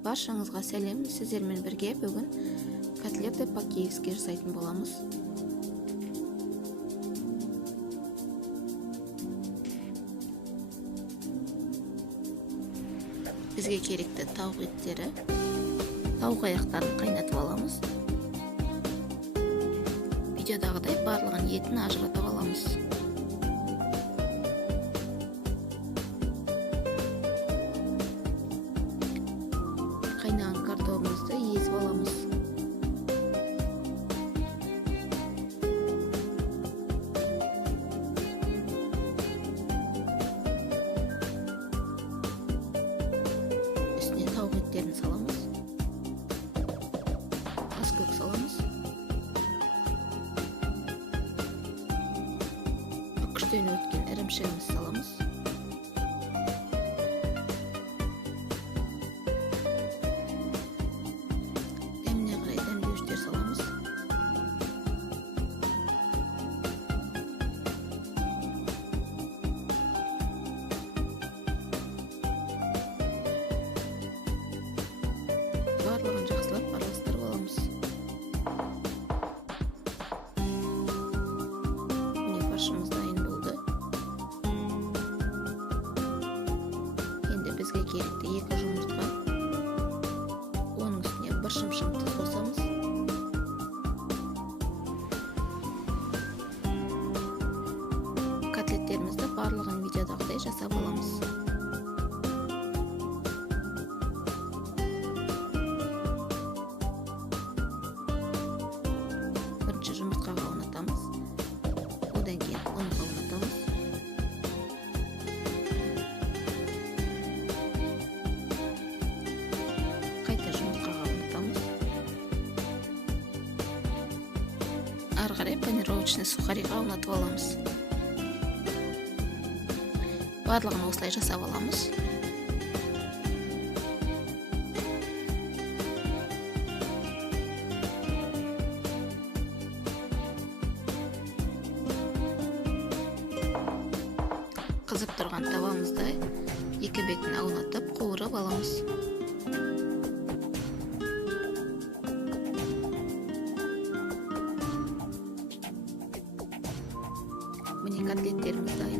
Баршаңызға сәлем, сіздермен бірге бүгін котлеты по-киевски жасайтын боламыз. Бізге керекті тауық еттері, тауық аяқтарын қайнатып аламыз. Видеодағыдай барлығын етін ажыратып аламыз. Қайнаған картопымызды езіп аламыз. Үстіне тауық еттерін саламыз. Аскөк саламыз. Үкіштен өткен ірімшігіміз саламыз. Дәмдеуіштер саламыз. Барлығын жақсылап араластырып аламыз. Міне фаршымыз дайын болды. Енді бізге керекті 2 жұмыртқа. Оның үстіне бір шымшым тұз қосамыз. Котлеттерімізді барлығын видеодағыдай жасап аламыз. Бірінші жұмыртқаға орнатамыз. Одан кейін ұнға орнатамыз. Қайта жұмыртқаға орнатамыз. Ары қарай понировочные сухариға орнатып аламыз. Барлығын осылай жасап аламыз. Қызып тұрған табамызды 2 бетін аунатып қуырып аламыз. Міне котлеттеріміз дайын